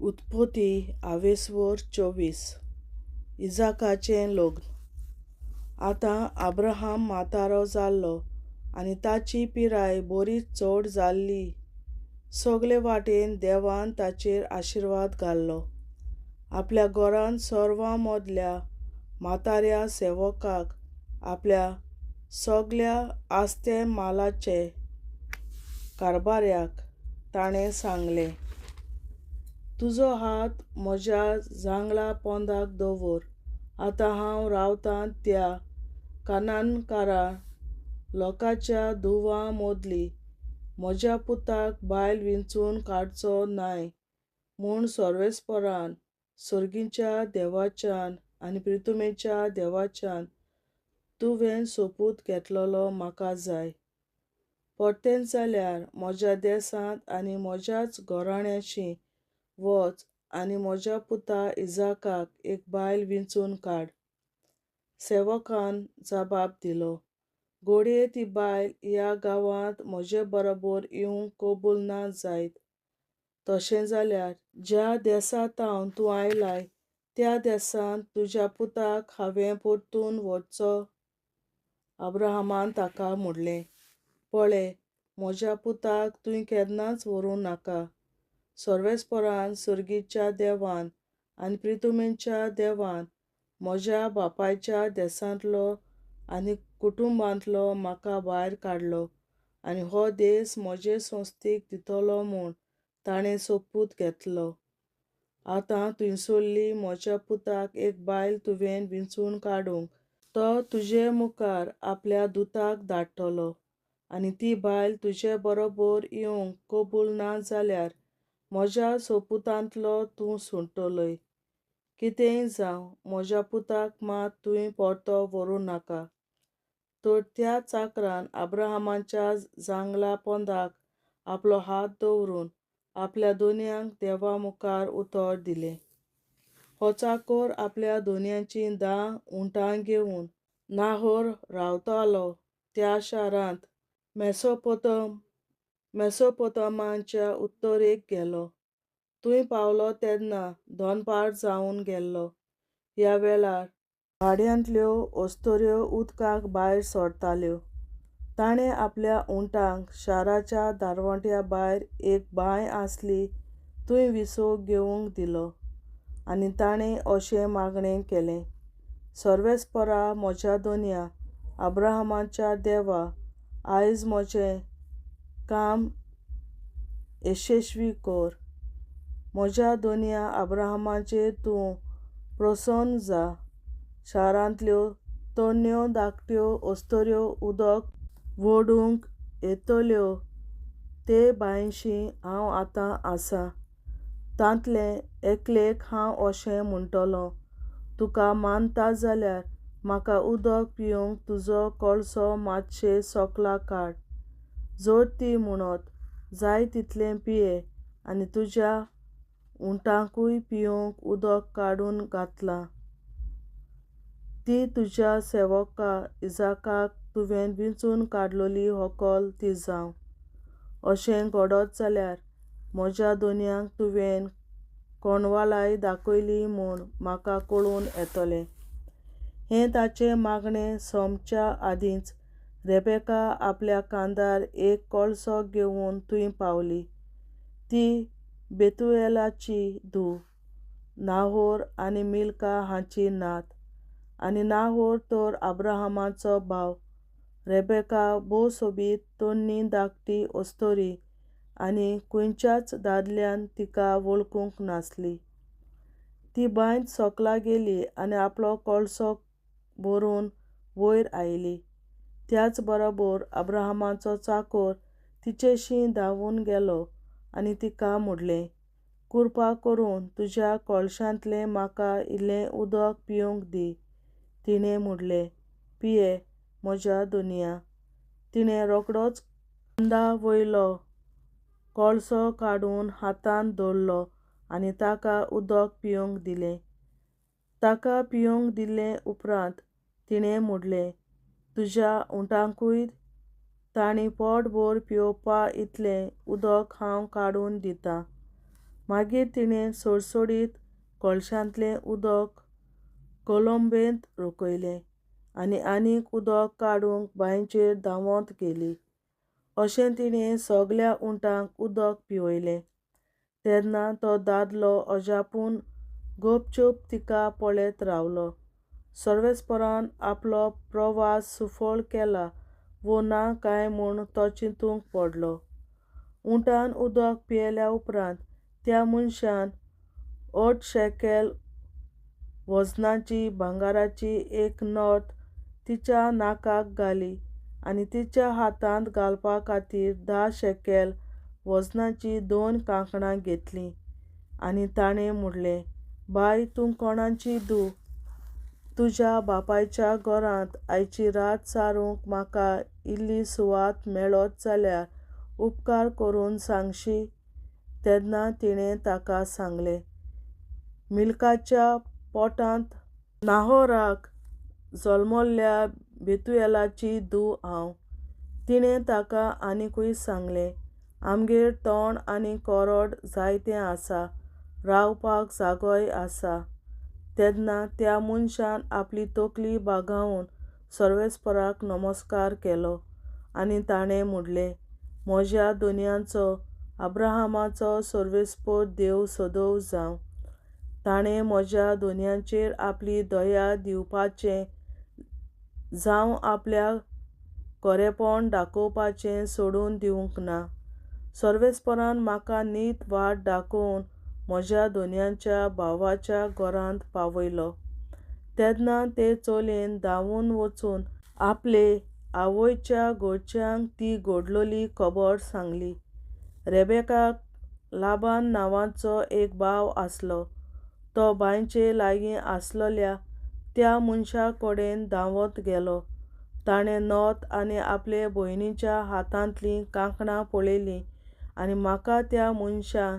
उत्पत्ती 24 इजाकाचें लग्न. आतां अब्राहम म्हातारो जाल्लो आनी ताची पिराय बरीच चड जाल्ली. सगळे वाटेन देवान ताचेर आशिर्वाद घालो. आपल्या घरांत सर्वां मदल्या म्हाताऱ्या सेवकाक आपल्या सगळ्या आस्ते मालाचे कारभाऱ्याक ताणें सांगलें, तुजो हात म्हज्या जांगला पोंदाक दवर. आतां हांव रावतां त्या कानानकारा लोकांच्या धुवां मदली म्हज्या पुताक बायल विंचून काडचो न्हय म्हूण सर्वेस्परान सर्गीच्या देवाच्यान आनी प्रिथुमेच्या देवाच्यान तुवें सोपूत घेतलोलो म्हाका जाय. परतेंच जाल्यार म्हज्या देसांत आनी म्हज्याच घराण्याची वच आनी म्हज्या पुता इजाकाक एक बायल विंचून काड. सेवकान जबाब दिलो, घोडये ती बायल ह्या गांवांत म्हजे बरोबर येवंक कबूल ना जायत. तशें जाल्यार ज्या देसांतावन तूं आयलाय त्या देसांत तुज्या पुताक हांवें परतून व्हरचो. अब्राहमान ताका म्हणलें, पळय, म्हज्या पुताक तुवें केन्नाच व्हरूं नाका. सर्वेस्परान सर्गीच्या देवान आनी प्रिथुमेच्या देवान म्हज्या बापायच्या देसांतलो आनी कुटुंबांतलो म्हाका भायर काडलो आनी हो देस म्हजे संस्थीक दितलो म्हूण ताणें सोपूत घेतलो. आतां थंयसरली म्हज्या पुताक एक बायल तुवें विंचून काडूंक तो तुजे मुखार आपल्या दुताक धाडटलो आनी ती बायल तुजे बरोबर येवंक कबूल ना जाल्यार म्हज्या सोपुतांतलो तूं सुट्टलोय. कितेंय जावं, म्हज्या पुताक मात तुवें परतो व्हरूं नाका. तर त्या चाकरान अब्राहमाच्या जांगला पोंदाक आपलो हात दवरून आपल्या दोनयांक देवा मुखार उतर दिलें. हो चाकर आपल्या दोनयांचीं 10 उंटां घेवन नाहोर रावतालो त्या शारांत मेसोपोतामाच्या उत्तरेक गेलो. थंय पावलो तेन्ना दोनपार जावन गेल्लो. ह्या वेळार वाड्यांतल्यो अस्तोऱ्यो उदकाक भायर सरताल्यो. ताणें आपल्या उंटांक शाराच्या दारवंट्या भायर एक बांय आसली थंय विसोक घेवंक दिलो आनी ताणें अशें मागणें केलें, सर्वेस्परा म्हज्या दोनया अब्राहमाच्या देवा, आयज म्हजें काम येसस्वी कर. म्हज्या दोनया अब्राहमाचेर तूं प्रसन्न जा. शारांतल्यो तरण्यो धाकट्यो अस्तोऱ्यो उदक व्हडूंक येतल्यो ते बांयशी हांव आतां आसां. तांतले एकलेक हांव अशें म्हणटलों, तुका मानता जाल्यार म्हाका उदक पिवंक तुजो कळसो मातशें सकला काड. जर ती म्हणत, जाय तितलें पिये आनी तुज्या उंटांकूय पिवंक उदक काडून घातलां. ती तुज्या सेवका इजाकाक तुवें विंचून काडलोली व्हंकल ती जावं. अशें घडत जाल्यार म्हज्या दोनयांक तुवें कोणवालाय दाखयली म्हूण म्हाका कळून येतलें. हें ताचें मागणें सोंपच्या आदींच रेबेका आपल्या कांतार एक कळसो घेवन थंय पावली. ती बेतुएलाची धूव, नाहोर आनी मिल्का हांची नात. आनी नाहोर तर अब्राहमाचो भाव. रेबेका भोव सोबीत तरणी धाकटी अस्तोरी आनी खंयच्याच दादल्यान तिका वळखूंक नासली. ती बांयंत सकला गेली आनी आपलो कळसो भरून वयर आयली. त्याच बरोबर अब्राहमाचो चाकर तिचेशीं धांवून गेलो आनी तिका म्हणलें, कृपा करून तुज्या कळशांतलें म्हाका इल्लें उदक पिवंक दी. तिणें म्हणलें, पिये म्हज्या दोनया. तिणें रोखडोच कांदावयलो कळसो काडून हातांत धरलो आनी ताका उदक पिवंक दिलें. ताका पिवंक दिले उपरांत तिणें म्हणलें, तुज्या उंटांकूय तांणी पोटभर पिवपा इतलें उदक हांव काडून दितां. मागीर तिणें सोडसोडीत कळशांतलें उदक कोलंबेंत रोखयलें आनी आनीक उदक काडूंक बांयचेर धांवत गेली. अशें तिणें सगल्या उंटांक उदक पिवयलें. तेन्ना तो दादलो अजापून गपचूप तिका पळयत रावलो. सर्वेस्परान आपलो प्रवास सुफळ केला वो ना काय म्हूण तो चिंतूंक पडलो. उंटान उदक पियेल्या उपरांत त्या मनशान 8 शेकेल वजनाची भांगाराची एक नथ तिच्या नाकाक घाली आनी तिच्या हातांत घालपा खातीर 10 शेकेल वजनाची 2 कांकणां घेतलीं. आनी ताणें म्हणलें, बाय, तूं कोणाची धूव? तुज्या बापायच्या घरांत आयची रात सारूंक म्हाका इल्ली सुवात मेळत जाल्यार उपकार करून सांगशी. तेन्ना तिणें ताका सांगलें, मिल्काच्या पोटांत नाहोराक जल्मल्ल्या बेतुएलाची धूव हांव. तिणें ताका आनीकूय सांगलें, आमगेर तोंड आनी कोरड जायतें आसा, रावपाक जागोय आसा. तेन्ना त्या मनशान आपली तकली बागावून सर्वेस्पराक नमस्कार केलो आनी ताणें म्हणलें, म्हज्या दोनयांचो अब्राहमाचो सर्वेस्पर देव सदैव जावं. ताणें म्हज्या दोनयांचेर आपली दया दिवपाचें जावं आपल्या खरेंपण दाखोवपाचें सोडून दिवंक ना. सर्वेस्परान म्हाका नीट वाट दाखोवन म्हज्या दोनयांच्या भावाच्या घरांत पावयलो. तेन्ना ते चलयेन धांवून वचून आपले आवयच्या घरच्यांक ती घडलोली खबर सांगली. रेबेकाक लाबान नांवाचो एक भाव आसलो. तो बांयचे लागीं आसलोल्या त्या मनशा कडेन धांवत गेलो. ताणें नथ आनी आपले भयणीच्या हातांतलीं कांकणां पळयलीं आनी म्हाका त्या मनशान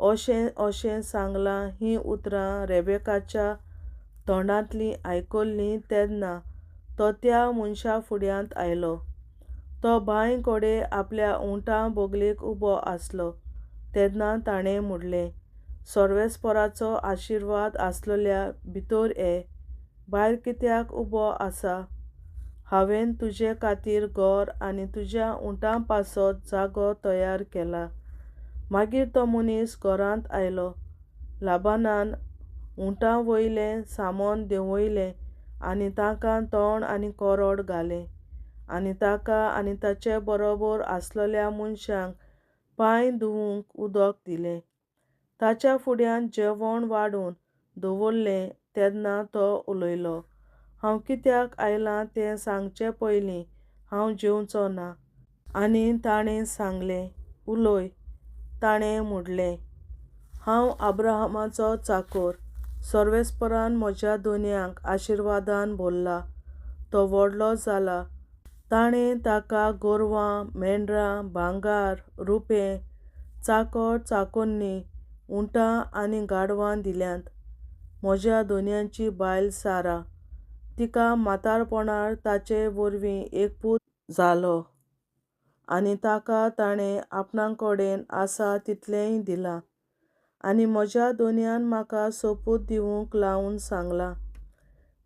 अशें अशें सांगलां हीं उतरां रेबेकाच्या तोंडांतलीं आयकल्लीं तेन्ना तो त्या मनशा फुड्यांत आयलो. तो बांय कडेन आपल्या उंटा बोगलेक उबो आसलो. तेन्ना ताणें म्हणलें, सर्वेस्पराचो आशिर्वाद आसलोल्या भितर ये. भायर कित्याक उबो आसा? हांवें तुजे खातीर घर आनी तुज्या उंटां पासत जागो तयार केला. मागीर तो मनीस घरांत आयलो. लाबानान उंटां वयलें सामान देंवयलें आनी तांकां तोंड आनी कोरड घालें. आनी ताका आनी ताचे बरोबर आसलोल्या मनशांक पांय धुवूंक उदक दिलें. ताच्या फुड्यांत जेवण वाडून दवरलें तेन्ना तो उलयलो, हांव कित्याक आयलां तें सांगचे पयलीं हांव जेवचो ना. आनी ताणें सांगलें, उलय. ताणें म्हणलें, हांव अब्राहमाचो चाकर. सर्वेस्परान म्हज्या दोनयांक आशिर्वादान भरला. तो व्हडलो जाला. ताणें ताका गोरवां, मेंढरां, भांगार, रुपें, चाकर चाकरणी, उंटां आनी गाडवां दिल्यांत. म्हज्या दोनयांची बायल सारा. तिका म्हातारपणार ताचे वरवीं एक पूत जालो आनी ताका ताणें आपणा कडेन आसा तितलेंय दिलां. आनी म्हज्या दोनयान म्हाका सोपूत दिवूंक लावन सांगलां,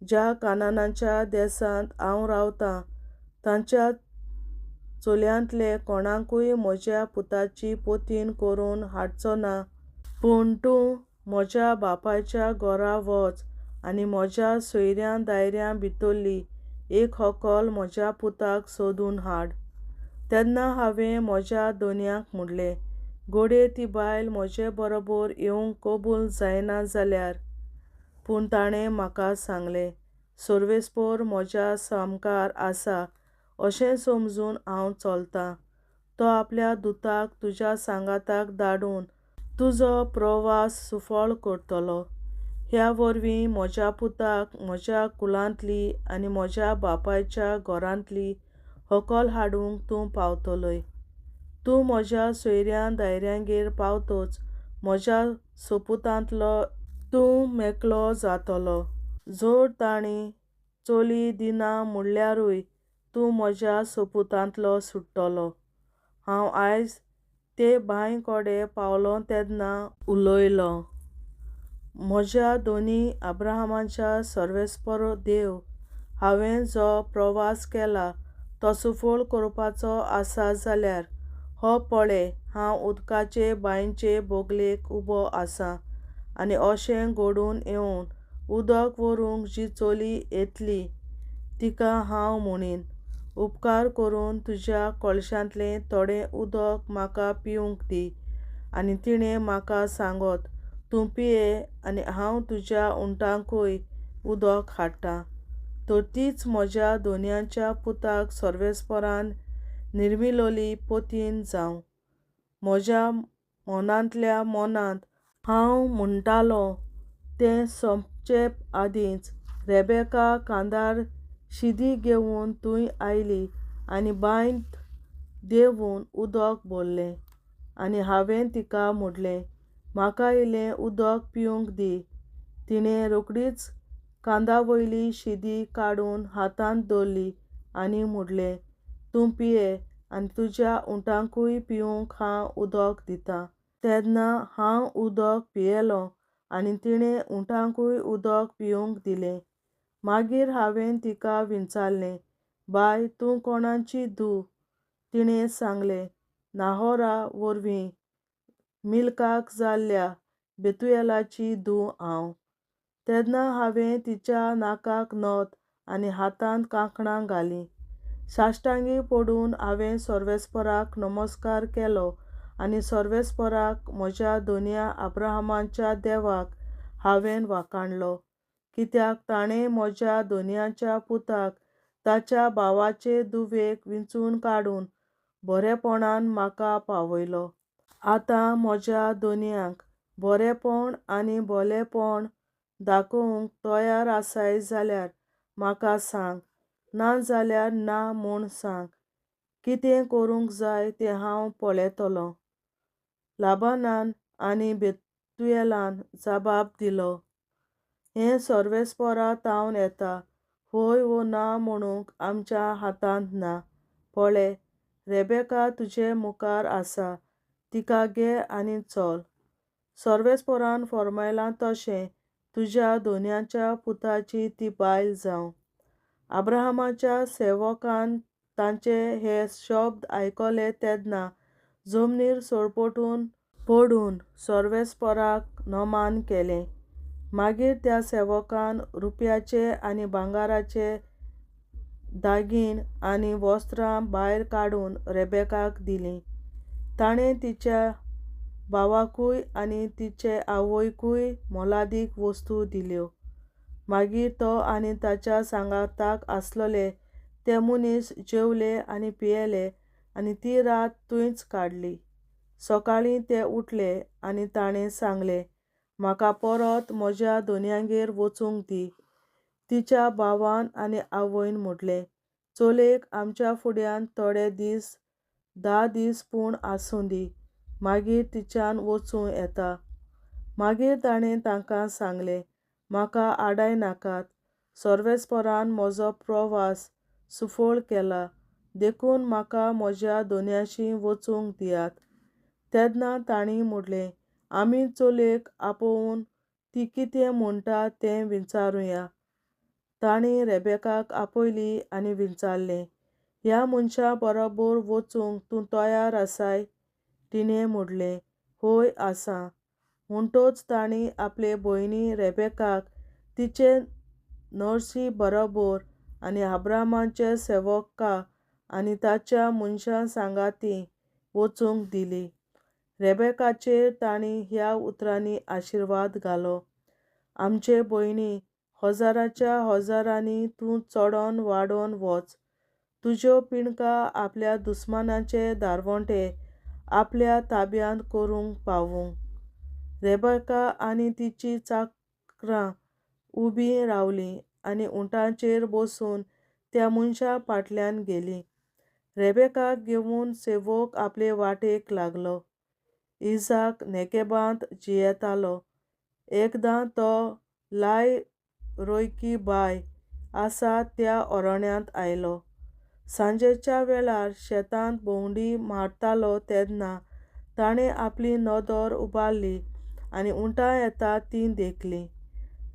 ज्या कानानाच्या देसांत हांव रावतां तांच्या चलयांतले कोणाकूय म्हज्या पुताची पोतीन करून हाडचो ना. पूण तूं म्हज्या बापायच्या घरा वच आनी म्हज्या सोयऱ्यां दायऱ्यां भितरली एक व्हंकल म्हज्या पुताक सोदून हाड. तेन्ना हांवें म्हज्या दोनयांक म्हणलें, घोडये ती बायल म्हजे बरोबर येवंक कबूल जायना जाल्यार. पूण ताणें म्हाका सांगलें, सर्वेस्पर म्हज्या सामकार आसा अशें समजून हांव चलतां. तो आपल्या दुताक तुज्या सांगाताक धाडून तुजो प्रवास सुफळ करतलो. ह्या वरवीं म्हज्या पुताक म्हज्या कुलांतली आनी म्हज्या बापायच्या घरांतली व्हंकल हाडूंक तूं पावतलय. तूं म्हज्या सोयऱ्यां दायऱ्यांगेर पावतच म्हज्या सोपुतांतलो तूं मेकळो जातलो. जर ताणीं चली दिना म्हणल्यारूय तूं म्हज्या सोपुतांतलो सुट्टलो. हांव आयज ते बांय कोडे पावलो तेन्ना उलोयलो, म्हज्या दोनी अब्राहमाच्या सर्वेस्पर देव, हांवें जो प्रवास केला तो सफळ करपाचो आसा जाल्यार हो पळय, हांव उदकाचे बांयचे बोगलेक उबो आसां आनी अशें घडून येवन उदक व्हरूंक जी चली येतली तिका हांव म्हणीन. उपकार करून तुज्या कळशांतलें थोडें उदक म्हाका पिवंक दी. आनी तिणें म्हाका सांगत, तूं पिये आनी हांव तुज्या उंटांकूय उदक हाडटां. तर तीच म्हज्या दोनयाच्या पुताक सर्वेस्परान निर्मिलोली पोतीन जावं. म्हज्या मनांतल्या मनांत हांव म्हणटालों तें सोंपचे आदींच रेबेका कांतार शीदी घेवन थंय आयली आनी बांयंत देंवून उदक भरलें. आनी हांवें तिका म्हणलें, म्हाका इल्लें उदक पिवंक दी. तिणें रोखडीच कांतावयली शीदी काडून हातांत धरली आनी म्हणलें, तूं पिये आनी तुज्या उंटांकूय पिवंक हांव उदक दितां. तेन्ना हांव उदक पियेलों आनी तिणें उंटांकूय उदक पिवंक दिलें. मागीर हांवें तिका विचारलें, बाय, तूं कोणाची धूव? तिणें सांगलें, नाहोरा वरवीं मिल्काक जाल्ल्या बेतुएलाची धूव हांव. तेन्ना हांवें तिच्या नाकाक नथ आनी हातांत कांकणां घालीं. साश्टांगी पडून हांवें सर्वेस्पराक नमस्कार केलो आनी सर्वेस्पराक, म्हज्या दोनया अब्राहमाच्या देवाक हांवें वाखाणलो, कित्याक ताणें म्हज्या दोनयाच्या पुताक ताच्या भावाचे धुवेक वेंचून काडून बरेपणान म्हाका पावयलो. आतां म्हज्या दोनयांक बरेपण आनी भलेपण दाखोवंक तयार आसाय जाल्यार म्हाका सांग, नाजाल्यार ना म्हूण सांग. कितें करूंक जाय तें हांव पळयतलों. लाबानान आनी बेतुएलान जबाब दिलो, हें सर्वेस्परा तावन येता, हय वो ना म्हणूंक आमच्या हातांत ना. पळय, रेबेका तुजे मुखार आसा, तिका घे आनी चल. सर्वेस्परान फर्मायलां तशें तुज्या दोनयाच्या पुताची ती बायल जावं. अब्राहमाच्या सेवकान तांचे हे शब्द आयकले तेन्ना जमनीर सळपटून पडून सर्वेस्पराक नमन केलें. मागीर त्या सेवकान रुप्याचे आनी भांगराचे दागीण आनी वस्त्रां भायर काडून रेबेकाक दिलीं. ताणें तिच्या भावाकूय आनी तिचे आवयकूय मोलादीक वस्तू दिल्यो. मागीर तो आनी ताच्या सांगाताक आसलोले ते मनीस जेवले आनी पियेले आनी ती रात थंयच काडली. सकाळीं ते उठले आनी ताणें सांगलें, म्हाका परत म्हज्या दोनयांगेर वचूंक दी. तिच्या भावान आनी आवयन म्हणलें, चलयेक आमच्या फुड्यान थोडे दीस 10 दीस पूण आसूं दी, मागीर तिच्यान वचूं येता. मागीर ताणें तांकां सांगलें, म्हाका आडायनाकात. सर्वेस्परान म्हजो प्रवास सफळ केला, देखून म्हाका म्हज्या दोनयाशी वचूंक दियात. तेन्ना ताणीं म्हणलें, आमी चलयेक आपोवन ती कितें म्हणटा तें विचारुया. ताणीं रेबेकाक आपयली आनी विचारलें, ह्या मनशा बरोबर वचूंक तूं तयार आसाय? तिणें म्हणलें, हय आसां. म्हणटच ताणीं आपले भयणी रेबेकाक तिचे नर्शी बरोबर आनी अब्राहमाचे सेवका आनी ताच्या मनशां सांगाती वचूंक दिलीं. रेबेकाचेर ताणीं ह्या उतरांनी आशिर्वाद घालो, आमचे भयणी, हजाराच्या हजारांनी तूं चडोन वाडोन वच. तुज्यो पिणकां आपल्या दुस्मानाचे दारवंटे आपल्या ताब्यांत करूंक पावूं. रेबेका आनी तिची चाकरां उबीं रावलीं आनी उंटांचेर बसून त्या मनशा फाटल्यान गेलीं. रेबेकाक घेवन सेवक आपले वाटेक लागलो. इसाक नेगेबांत जियेतालो. एकदां तो लाय रोयकी बाय आसा त्या अरण्यांत आयलो. सांजेच्या वेळार शेतांत भोंवडी मारतालो तेन्ना ताणें आपली नदर उबारली आनी उंटां येता तीं देखलीं.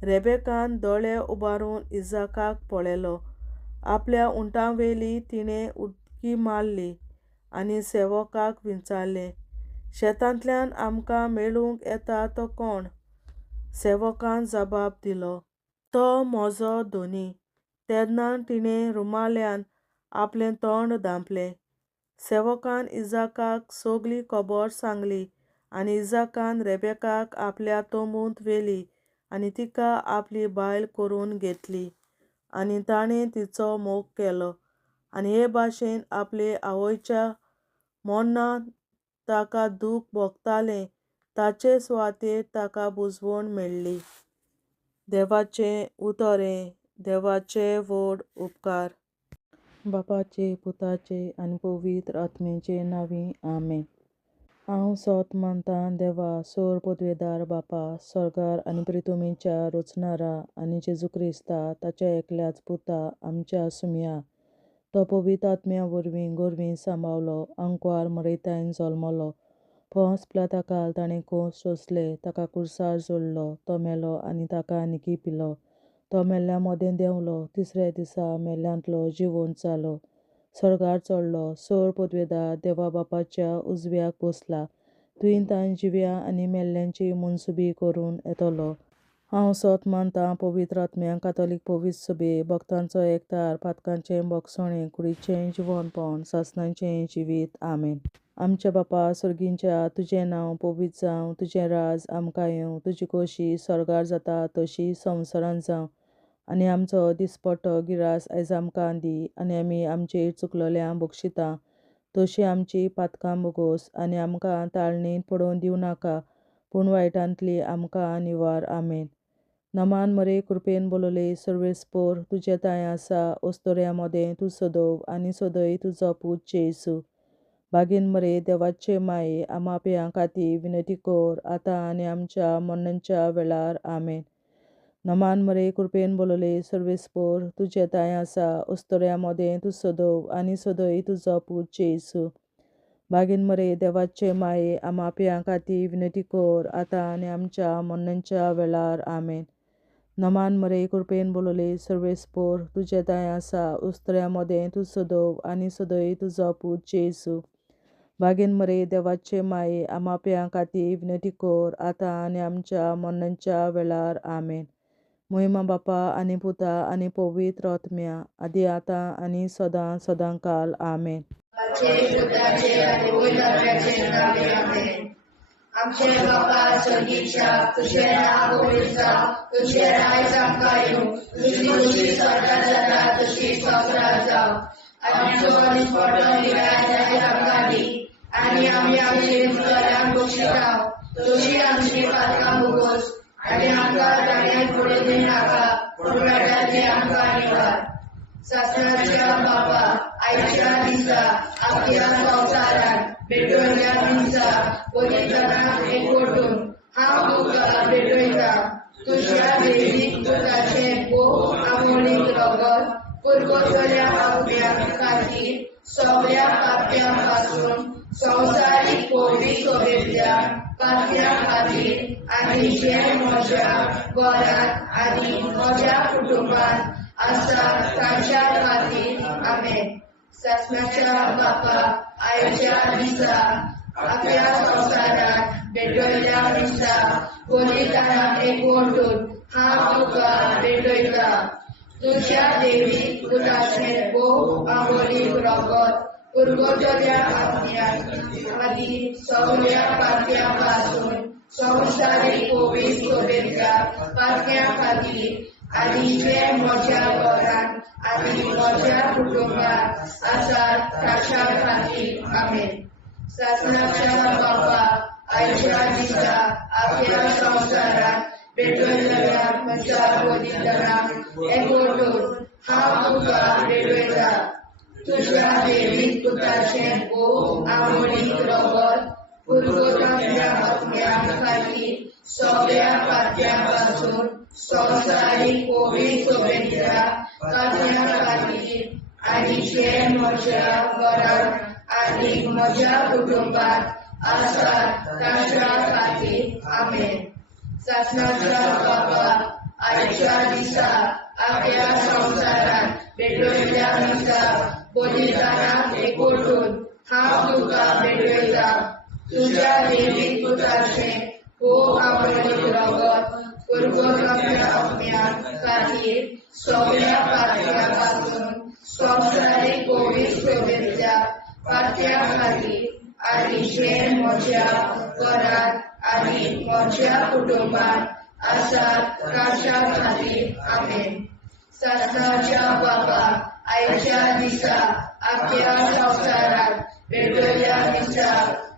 रेबेकान दोळे उबारून इजाकाक पळयलो. आपल्या उंटांवेली तिणें उडकी मारली आनी सेवकाक विचारलें, शेतांतल्यान आमकां मेळूंक येता तो कोण? सेवकान जबाब दिलो, तो म्हजो धोनी. तेन्ना तिणें रुमाल्यान आपलें तोंड धांपलें. सेवकान इजाकाक सगळी खबर सांगली आनी इजाकान रेबेकाक आपल्या तोंबूंत व्हेली आनी तिका आपली बायल करून घेतली आनी ताणें तिचो मोग केलो. आनी हे भाशेन आपले आवयच्या मरणांत ताका दूख भोगतालें ताचे सुवातेर ताका बुजवण मेळ्ळी. देवाचें उतरें. देवाचे व्हड उपकार. बापाचे, पुताचे आनी पवित्र आत्म्याचे नांवीं आमेन. हांव सोत मानतां देवा, सोर पदवेदार बापा, स्वर्गार आनी पृथ्वीच्या रचणारा, आनी जेजू क्रिस्ता ताच्या एकल्याच पुता आमच्या सुमया. तो पवित्र आत्म्या वरवीं गोरवीं सांबाळलो, आंकवार मरयतायन जल्मलो. पोंस पिलाताकाल ताणें खूंस सोंसले, ताका क्रुसार जोडलो. तो मेलो आनी ताका निखी पिलो. तो मेल्ल्या मोदें देंवलो, तिसऱ्या दिसा मेल्ल्यांतलो जिवंत जालो. स्वर्गार चडलो, सोर पदवेदार देवा बापाच्या उजव्याक बसला. थंय ताण जिव्या आनी मेल्ल्यांची मनसुबी करून येतलो. हांव सोत मानतां पवित्र आत्म्याक, कातोलीक पवित्र सभे, भक्तांचो एकठार, पातकांचें भोगसणें, कुडीचें जिवंतपण, सासणाचें जिवीत. आमेन. आमच्या बापा सुर्गींच्या, तुजें नांव पवित्र जावं, तुजें राज आमकां येवं, तुजी खोशी स्वर्गार जाता तशी संवसारांत जावं. आनी आमचो दिसपट्टो गिरास आयज आमकां दी. आनी आमी आमचेर चुकलोल्यांक बक्षिता तशीं आमची पातकां बोगोस. आनी आमकां ताळणेंत पडोवन दिवं नाका, पूण वायटांतली आमकां निवार. आमेन. नमान मरे, कृपेन बोलोले, सर्वेस्पोर तुजे ताय आसा, ओस्तोऱ्या मोदें तूं सदव आनी सदय तुजो पूत जेसू. बागेन मरे, देवाचे माये, आमा पियां खातीर विनंती कर, आतां आनी आमच्या मरणाच्या वेळार. आमेन. नमान मरे, कृपेन बोलोले, सर्वेस्पोर तुजे ताय आसा, ओस्तोऱ्या मोदें तूं सदव आनी सदय तुजो पूत जेसू. बागेन मरे, देवाचे माये, आमा पियां खातीर विनंती कर, आतां आनी आमच्या मरणाच्या वेळार. आमेन. नमान मरे, कृपेन बोलोले, सर्वेस्पोर तुजे ताय आसा, ओस्तोऱ्या मोदें तूं सदव आनी सदय तुजो पूत जेसू. बागेन मरे, देवाचे माये, आमा पियां खातीर विनंती कर, आतां आनी आमच्या मरणाच्या वेळार. आमेन. महिमा बापा आनी पुता आनी पवित्र आत्म्या, आदी आतां आनी सदां सदांकाल. आमेन. आमचे बापा स्वर्गीच्या, तुझें नांव पवित्र जावं, तुझें राज आमकां येवं, तुजी खोशी स्वर्गार जाता तशी संवसारांत जावं. आनी आमचो दिसपट्टो गिरास आयज आमकां दी. आनी आमी आमचे चुकलोल्यांक बक्षिता तशी आमची पातकां बोगोस. आनी आमकां ताळणेंत पडोवन दिवं नाका, पूण वायटांतली आमकां निवार. सासणाच्या बापा, आयच्या दिसा आपल्या संवसारांत भेटवयल्या दिसा पवित्रपणाक एकवटून हांव तुका भेटयतां. तुज्या दैवीक पुताचें भोव आमोणीक रगत पुरगोटल्या आपल्या खातीर सगळ्या पाप्यां पासून संवसारीक पवित्र सभेंतल्या पाप्यां खातीर आनी जे म्हज्या घरांत आनी म्हज्या कुटुंबांत आसा तांच्या खातीर. आमेन. सासणाच्या बापा, आयच्या दिसा आपल्या संवसारांत भेटवयल्या दिसा पवित्रपणाक एकवटून हांव तुका भेटयतां. तुज्या दैवीक पुताचें भोव आमोणीक रगत पुरगोटल्या आपल्या खातीर सगळ्या पाप्यां पासून संवसारीक पवित्र सभेंतल्या पाप्यां खातीर आनी जे म्हज्या घरांत आनी म्हज्या कुटुंबांत आसा तांच्या खातीर. आमेन. सासणाच्या बापा, आयच्या दिसा आपल्या संवसारांत भेटवयल्या म्हज्या पवित्रपणाक एकवटून हांव तुका भेटयतां. तुज्या दैवीक पुताचें भोव आमोणीक रगत पुरगोटल्या आपल्या खातीर सगळ्या पाप्यां पासून संवसारीक पवित्र सभेंतल्या पाप्यां खातीर आनी जे म्हज्या घरांत आनी म्हज्या कुटुंबांत आसात तांच्या खातीर आमेन. शासनाच्या बाबा आयच्या दिसा आपल्या संवसारात भेटवयल्या दिसा बलिदानाक एकवटून हांव तुका भेटयता. तुझ्या देवीक पुताचे हो आवडीक रगत परगोरम्या आपल्या खातीर सगळ्या पातळ्या पासून संवसारीक कोवीड शुभेच्छा पातळ्या खातीर आनी जे म्हज्या घरात आनी म्हज्या कुटुंबात आसात तांच्या खातीर आमेन. शासनाच्या बाबा आयच्या दिसा आपल्या संवसारात भेटवयल्या दिसा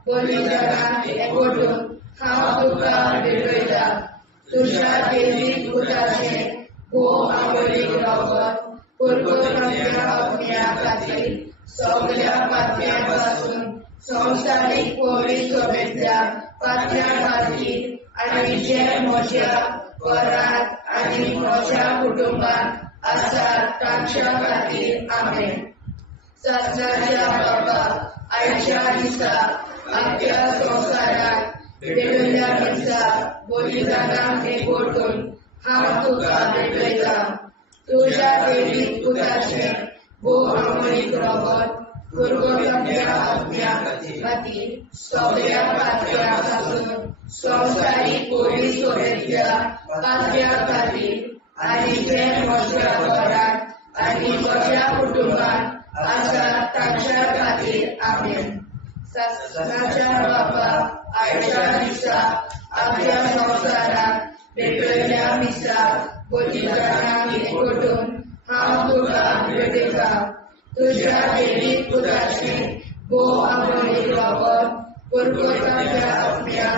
बलिदानाक एकवटून हांव तुका भेटयता. तुझ्या देवीक पुताचे हो आवडीक रगत परगोरम्या आपल्या खातीर सगळ्या पातळ्या पासून संवसारीक कोवीड शुभेच्छा पातळ्या खातीर आनी जे म्हज्या घरात आनी म्हज्या कुटुंबात आसात तांच्या खातीर आमेन. शासनाच्या बाबा आयच्या दिसा आपल्या संवसारात भेटवयल्या दिसा बलिदानाक एकवटून हांव तुका भेटयता. तुझ्या देवीक पुताचे हो आवडीक रगत परगोरम्या आपल्या खातीर सगळ्या पातळ्या पासून संवसारीक कोवीड शुभेच्छा पातळ्या खातीर आनी जे म्हज्या घरात आनी म्हज्या कुटुंबात आसात तांच्या खातीर आमेन. शासनाच्या बाबा आयच्या दिसा आपल्या संवसारात भेटवयल्या दिसा बलिदानाक एकवटून हांव तुका भेटयता. तुझ्या देवीक पुताचे हो आवडीक रगत परगोरम्या आपल्या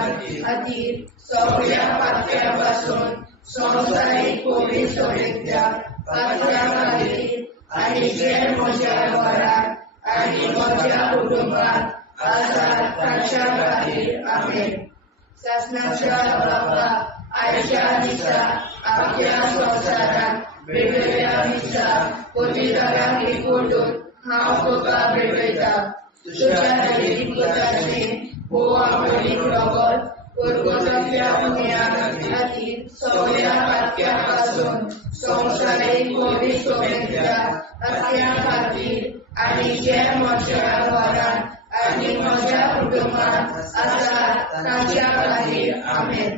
खातीर सगळ्या पातळ्या पासून संवसारीक कोवीड शुभेच्छा पातळ्या खातीर आनी जे म्हज्या घरात आनी म्हज्या कुटुंबात आसात तांच्या खातीर आमेन. शासनाच्या बाबा आयच्या दिसा आपल्या संवसारात भेटवयल्या दिसा बलिदानाक एकवटून हांव तुका भेटयता. तुझ्या देवीक पुताचे हो आवडीक रगत परगोरम्या आपल्या खातीर सगळ्या पातळ्या पासून संवसारीक कोवीड शुभेच्छा पातळ्या खातीर आनी जे म्हज्या घरात आनी म्हज्या कुटुंबात आसात तांच्या खातीर आमेन.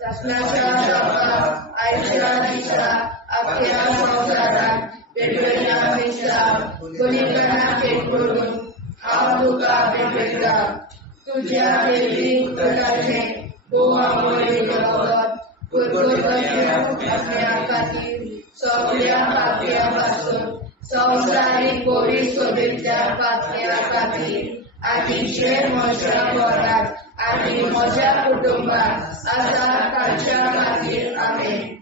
शासनाच्या बाबा आयच्या दिसा आपल्या संवसारात भेटवयल्या दिसा बलिदानाक एकवटून हांव तुका भेटयता. तुझ्या देवीक पुताचे हो आवडीक रगत परगोरम्या आपल्या खातीर सगळ्या पातळ्या पासून संवसारीक कोवीड शुभेच्छा पातळ्या खातीर आनी जे म्हज्या घरात आनी म्हज्या कुटुंबात आसात तांच्या खातीर आमेन.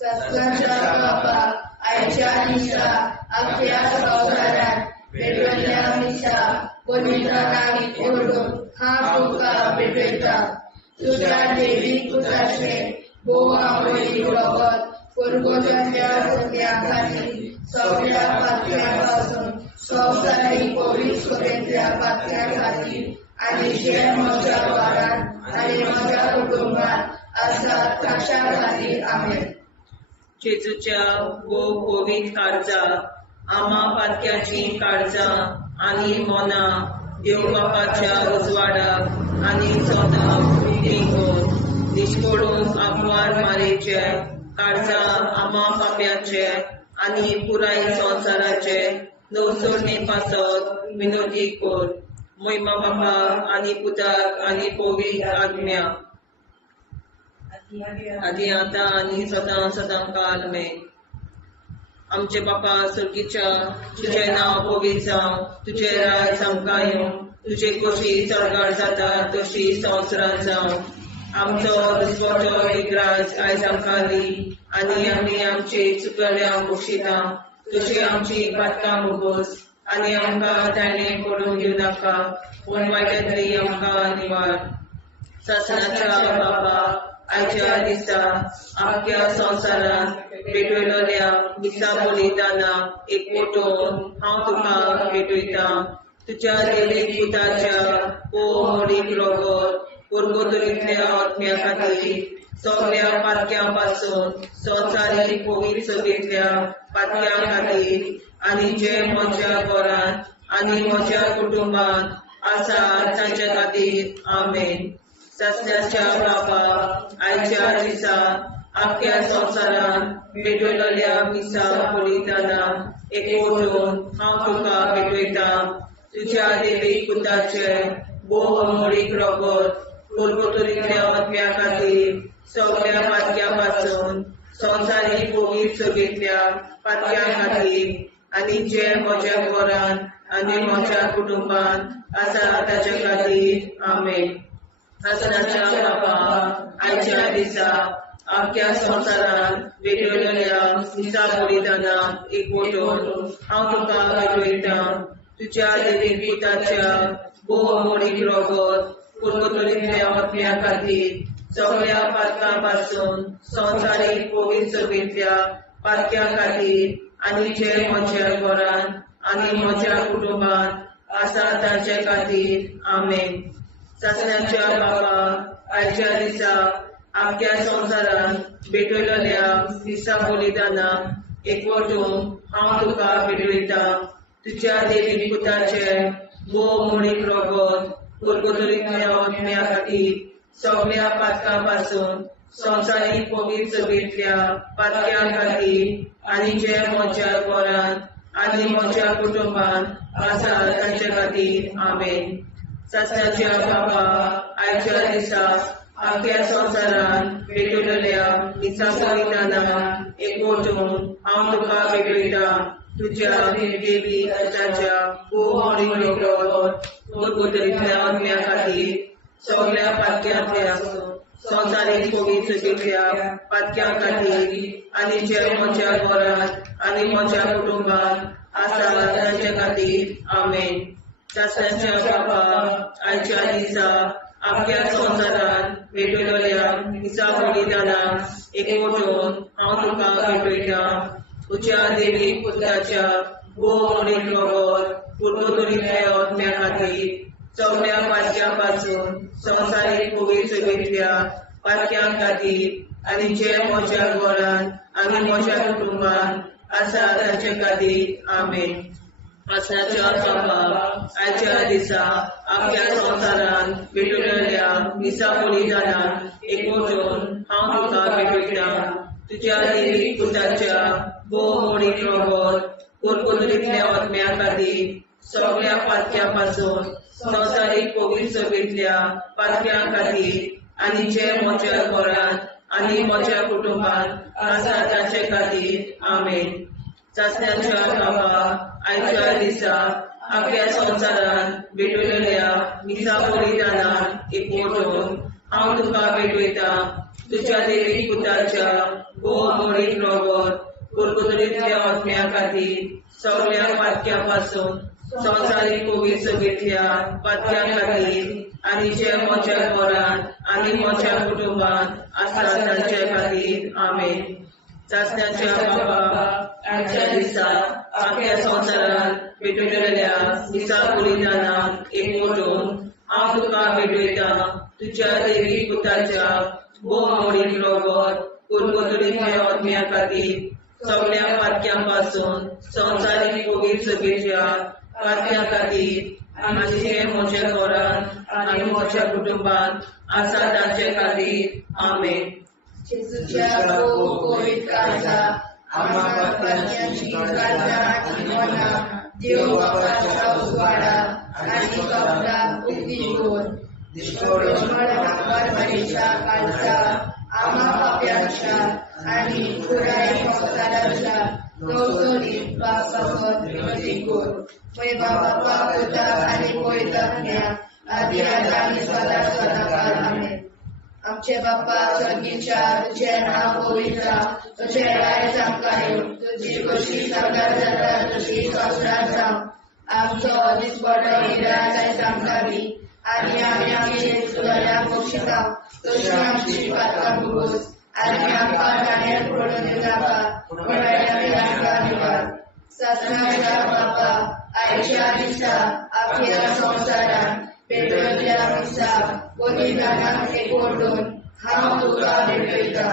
शासनाच्या बाबा आयच्या दिसा आपल्या संवसारात भेटवयल्या दिसा बलिदानाक एकवटून हांव तुका भेटयता. तुझ्या देवीक पुताचे हो आवडीक रगत परगोरम्या आपल्या खातीर सगळ्या पातळ्या पासून संवसारीक कोवीड शुभेच्छा पातळ्या खातीर आनी जे म्हज्या घरात आनी म्हज्या कुटुंबात आसात तांच्या खातीर आमेन. जेजूच्या वो कोवीड काळजा आमा पातक्याची काळजां आनी मोना देव बापाच्या उजवाडाक आनी सदां देखून निश्कोडून आग्वार मारेचे काळजा आमा पाप्याचे आनी पुराय संवसाराचे नवसोडणे पासत विनोदी कोर मोहिमा बापा आनी पुताक आनी पवित्र आज्ञा आदी आतां आनी सदां सदां काल आमेन. आमचे बापा सर्गीच्या तुझे नांव पवित्र जावं, तुझे राज आमकां येवं, तुझे कशी सरकार जाता तशी संवसारांत जावं. आमचो दिसवटो विग्राज आयज आमकां दी आनी आमी आमचे चुकल्यांक बक्षिता. तुजी आमची पातकां मुगोस आनी आमकां ताणें पडूंक दिवं नाका, पूण वायटांतली आमकां निवार. सासणाच्या बाबा आयच्या दिसा आख्या संवसारांत भेटवयल्या दिसा बलिदानाक एकवटून हांव तुका भेटयता. तुझ्या देवीक पुताच्या मोडीक रोगोत पुरगोतरीतल्या आत्म्या खातीर सगळ्या पातक्यां संवसारीक पवित्र सभेंतल्या पातक्यां खातीर आनी जे म्हज्या घरांत आनी म्हज्या कुटुंबांत आसा तांच्या खातीर आमेन. सस्त्याच्या बापा आयच्या दिसा आख्या संवसारान भेटयलेल्या मिसा बलिदाना एकवटून हांव तुका भेटयता. तुझ्या देवीक पुताचे मोडीक रगत पुरगोतरीतल्या आत्म्या खातीर सगळ्या पातक्यां संवसारीक पवित्र सभेंतल्या पातक्यां खातीर आनी जे म्हज्या घरांत आनी म्हज्या कुटुंबांत आसा ताच्या खातीर आमेन. सस्त्याच्या बापा आयच्या दिसा आख्या संवसारान भेटयलेल्या मिसा बलिदाना एकवटून हांव तुका भेटयता. तुझ्या देवीक पुताच्या मोडीक रगत पुरगोतरीतल्या आत्म्या खातीर सगळ्या पातकां संवसारीक पवित्र सभेंतल्या पातक्यां खातीर आनी जे म्हज्या घरांत आनी म्हज्या कुटुंबांत आसा तांचे खातीर आमेन. सस्त्याच्या बापा आयच्या दिसा आख्या संवसारान भेटयलेल्या मिसा बलिदाना एकवटून हांव तुका भेटयता. तुझ्या देवीक पुताचे मोडीक रगत पुरगोतरीतल्या आत्म्या खातीर सगळ्या पातकां संवसारीक पवित्र सभेंतल्या पातक्यां खातीर आनी जे म्हज्या घरांत आनी म्हज्या कुटुंबांत आसा तांचे खातीर आमेन. सस्त्याच्या बापा आयच्या दिसा आख्या संवसारान भेटयलेल्या मिसा बलिदाना एकवटून हांव तुका भेटयता. तुझ्या देवीक पुताच्या मोडीक रगत पुरगोतरीतल्या आत्म्या खातीर सगळ्या पातक्यांतल्या संवसारीक पवित्र सभेंतल्या पातक्यां खातीर आनी जे म्हज्या घरांत आनी म्हज्या कुटुंबांत आसा तांचे खातीर आमेन. सस्त्याच्या बापा आयच्या दिसा आख्या संवसारान भेटयलेल्या मिसा बलिदाना एकवटून हांव तुका भेटयता. तुझ्या देवीक पुताच्या मोडीक रगत पुरगोतरीतल्या आत्म्या खातीर सगळ्या पातक्यां संवसारीक पवित्र सभेंतल्या पातक्यां खातीर आनी जे म्हज्या घरांत आनी म्हज्या कुटुंबांत आसा तांचे खातीर आमेन. सस्त्याच्या बापा आयच्या दिसा आख्या संवसारान भेटयलेल्या मिसा बलिदाना एकवटून हांव तुका भेटयता. तुझ्या देवीक पुताच्या मोडीक रगत पुरगोतरीतल्या आत्म्या खातीर सगळ्या पातक्यां संवसारीक पवित्र सभेंतल्या पातक्यां खातीर आनी जे म्हज्या घरांत आनी म्हज्या कुटुंबांत आसा तांचे खातीर आमेन. सस्त्याच्या बापा आयच्या दिसा आख्या संवसारान भेटयलेल्या मिसा बलिदाना एकवटून हांव तुका भेटयता. तुझ्या देवीक पुताच्या मोडीक रगत पुरगोतरीतल्या आत्म्या खातीर सगळ्या पातक्यां संवसारीक पवित्र सभेंतल्या पातक्यां खातीर आनी जे म्हज्या घरांत आनी म्हज्या कुटुंबांत आसा तांचे खातीर आमेन. सस्त्याच्या बापा आयच्या दिसा आख्या संवसारान भेटयलेल्या मिसा बलिदाना एकवटून हांव तुका भेटयता. तुझ्या देवीक पुताच्या मोडीक रगत पुरगोतरीतल्या आत्म्या खातीर सगळ्या पातक्यां संवसारीक पवित्र सभेंतल्या पातक्यां खातीर आनी जे म्हज्या घरांत आनी म्हज्या कुटुंबांत आसा तांचे खातीर आमेन. जेजूच्या पवित्र काळजा आम्हा पातकांची काळजा आनी मना देव बापाच्या उजवाडा आनी कपडा उक्ती कोर परमेच्या काळजा आम्हा पाप्यांच्या आनी पुराय संवसाराच्या गवसणीत बापावर विनंती कोर. पळय बाबा पुता आनी पळयता आदी आनी सदा सदाकाळ आमेन. आमचे बापा स्वर्गीच्या तुझे नाव पवित्र तुझे राय आमकां येवं तुजी कशी सगळ्यात जाता तशी संवसारांत जावं. आमचो दिसपडो हिराय आयज आमकां दी आनी आमी आमचे सुदारण्याक बक्षिता तशी आमची पातकां भोगोस आनी आमकां गाण्यार पडून नाका पण आमकां निवार. सस्नाच्या बापा आयच्या दिसा आपल्या संवसारान पेटयल्ल्या मिसा बलिदानाक एकवटून हांव तुका भेटयता.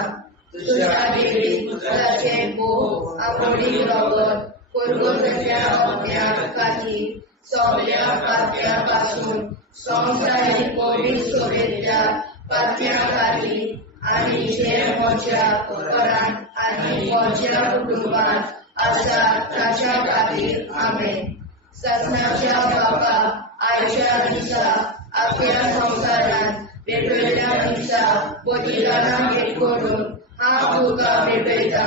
तुज्या देवी पुत्राचे भोव आमोडी रगत परगोतल्या अग्न्याक खातीर सगळ्या पात्या पासून संवसारीक पवित्र सोबेतल्या पात्या खातीर आनी जे म्हज्या घरांत आनी म्हज्या कुटुंबांत आसा ताच्या खातीर आमेन. सत्नाच्या बाबा आयच्या दिसा आपल्या संवसारान भेटयल्ल्या दिसा बलिदानाक एकवटून हांव तुका भेटयता.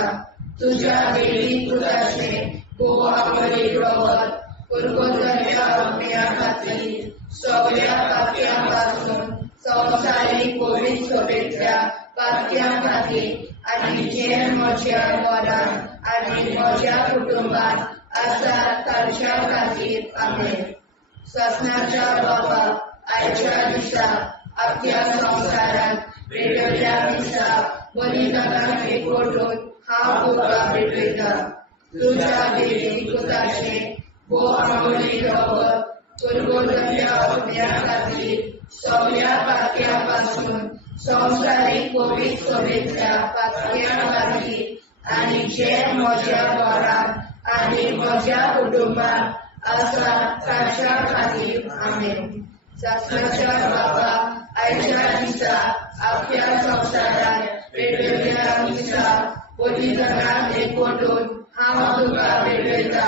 तुज्या देवी पुत्राचे भोव आमोडी रगत परगोतल्या अग्न्या खातीर सगळ्या पात्या पासून संवसारीक पवित्र सोबेतल्या पात्या खातीर आनी जे म्हज्या घरांत आनी म्हज्या कुटुंबांत आसा ताच्या खातीर आमेन. सत्नाच्या बाबा आयच्या दिसा आपल्या संवसारान भेटयल्ल्या दिसा बलिदानाक एकवटून हांव तुका भेटयता. तुज्या देवी पुत्राचे भोव आमोडी रगत परगोतल्या अग्न्या खातीर सगळ्या पात्या पासून संवसारीक पवित्र सोबेतल्या पात्या खातीर आनी जे म्हज्या घरांत आनी म्हज्या कुटुंबांत आसा ताच्या खातीर आमेन. सत्नाच्या बाबा आयच्या दिसा आपल्या संवसारान भेटयल्ल्या दिसा बलिदानाक एकवटून हांव तुका भेटयता.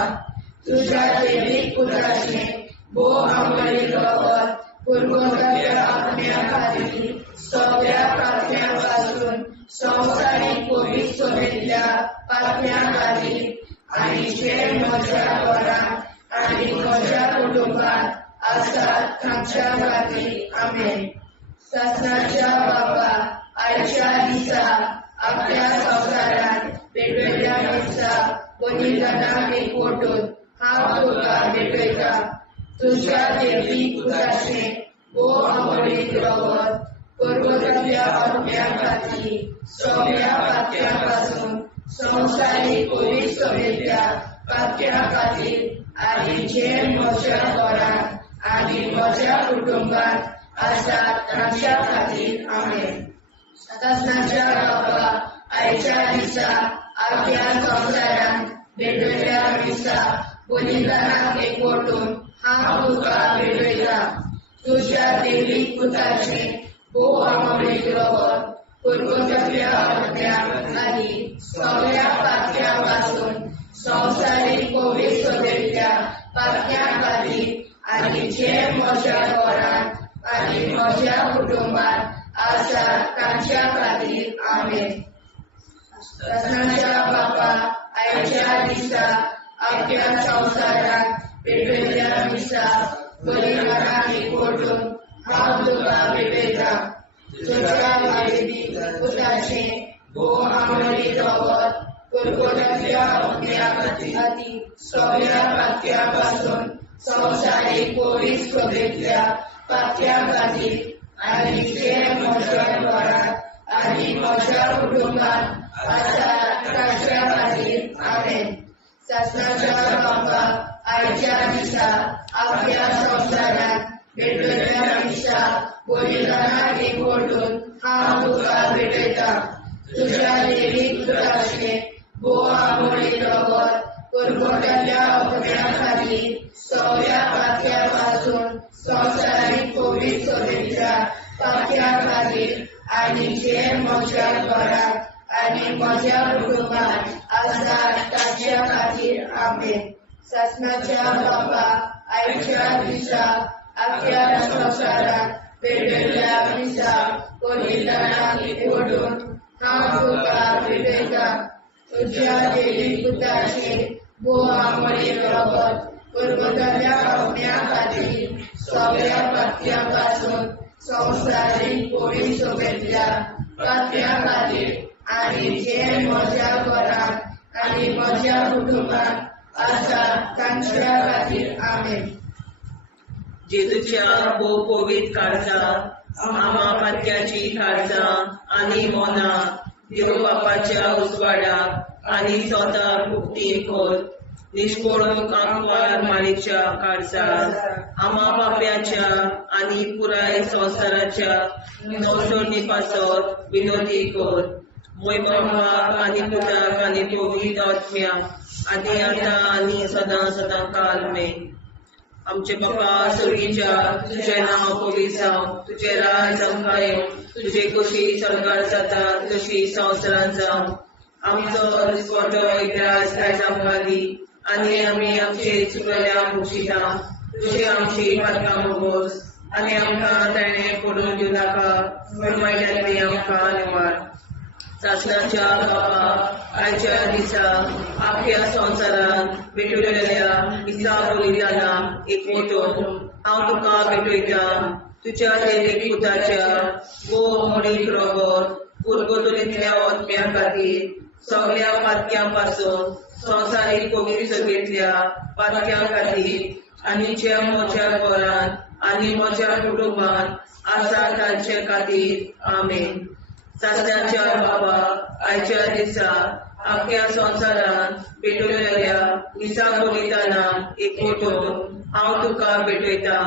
तुज्या देवी पुत्राचे भोव आमोडी रगत परगोतल्या अग्न्या खातीर सगळ्या पात्या पासून संवसारीक पवित्र सोबेतल्या पात्या खातीर आनी जे म्हज्या घरांत आनी म्हज्या कुटुंबांत आसा ताच्या खातीर आमेन. सत्नाच्या बाबा आयच्या दिसा आपल्या संवसारान भेटयल्ल्या दिसा बलिदानाक एकवटून हांव तुका भेटयता. तुज्या देवी पुत्राचे भोव आमोडी रगत परगोतल्या अग्न्या खातीर सगळ्या पात्या पासून संवसारीक पवित्र सोबेतल्या पात्या खातीर आनी जे म्हज्या घरांत आनी म्हज्या कुटुंबांत आसा ताच्या खातीर आमेन. सत्नाच्या बाबा आयच्या दिसा आपल्या संवसारान भेटयल्ल्या दिसा बलिदानाक एकवटून हांव तुका भेटयता. तुज्या देवी पुत्राचे भोव आमोडी रगत परगोतल्या अग्न्या खातीर सगळ्या पात्या पासून संवसारीक पवित्र सोबेतल्या पात्या खातीर आनी जे म्हज्या घरांत आनी म्हज्या कुटुंबांत आसा ताच्या खातीर आमेन. सत्नाच्या बाबा आयच्या दिसा आपल्या संवसारान भेटयल्ल्या दिसा बलिदानाक एकवटून हांव तुका भेटयता. तुज्या देवी पुत्राचे भोव आमोडी रगत परगोतल्या अग्न्या खातीर सगळ्या पात्या पासून संवसारीक पवित्र सोबेतल्या पात्या खातीर आनी जे म्हज्या घरांत आनी म्हज्या कुटुंबांत आसा ताच्या खातीर आमेन. सत्नाच्या बाबा आयच्या दिसा आपल्या संवसारान भेटयल्ल्या दिसा बलिदानाक एकवटून हांव तुका भेटयता. तुज्या देवी पुत्राचे भोव आमोडी रगत परगोतल्या अग्न्या खातीर सगळ्या पात्या पासून संवसारीक पवित्र सोबेतल्या पात्या खातीर आनी जे म्हज्या घरांत आनी म्हज्या कुटुंबांत आसा ताच्या खातीर आमेन. सत्नाच्या बाबा आयच्या दिसा आपल्या संवसारान भेटयल्ल्या दिसा बलिदानाक एकवटून हांव तुका भेटयता. तुज्या देवी पुत्राचे भोव आमोडी रगत परगोतल्या अग्न्या खातीर सगळ्या पात्या पासून संवसारीक पवित्र सोबेतल्या पात्या खातीर आनी जे म्हज्या घरांत आनी म्हज्या कुटुंबांत आसा तांच्या खातीर आमेन. जेजूच्या भोव पवित्र काळजां आमा पात्याची काळजां आनी मोना देव बापाच्या उजवाडाक आनी स्वता मुक्ती कर. निष्पळून आंकवार माळेच्या काळजार आम्हा पाप्याच्या आणि पुराय संसाराच्या मोसोडणीपासत विनोदी कर मोय बापाक आनी पुताक आनी पवित्र आत्म्या आदी आता आनी सदां सदां कालमे आमचे बापा सुर्गीच्या तुझे नाव पवित्र जावं तुझे राज जावं तुझे कशी सरकार जाता तशी संवसारांत जावं आमचो दिसवटो एकदांच आयज आमकां दी आनी आमी आमचे चुकल्या मुक्षिता तुझे आमची पातकां भोगोस आनी आमकां ताणें पडून दिवं नाका वायट्यांतली आमकां निवाड सासणाच्या बापा आयच्या दिसा आख्या संवसारांत भेटलेल्या दिसा बलिदाना एक मोठो हांव तुका भेटयता तुज्या देवीक पुताच्या मोडीक रोगोत पुरगोतुलींतल्या ओतम्या खातीर सगळ्या पातक्यां पासून संवसारीक पवित्र सभेंतल्या पातक्यां खातीर आनी ज्या म्हज्या घरांत आनी म्हज्या कुटुंबांत आसा तांचे खातीर आमेन सासण्याच्या बाबा आयच्या दिसा आख्या संवसारांत भेटलेल्या दिसा बलिदाना एक मोठो हांव तुका भेटयता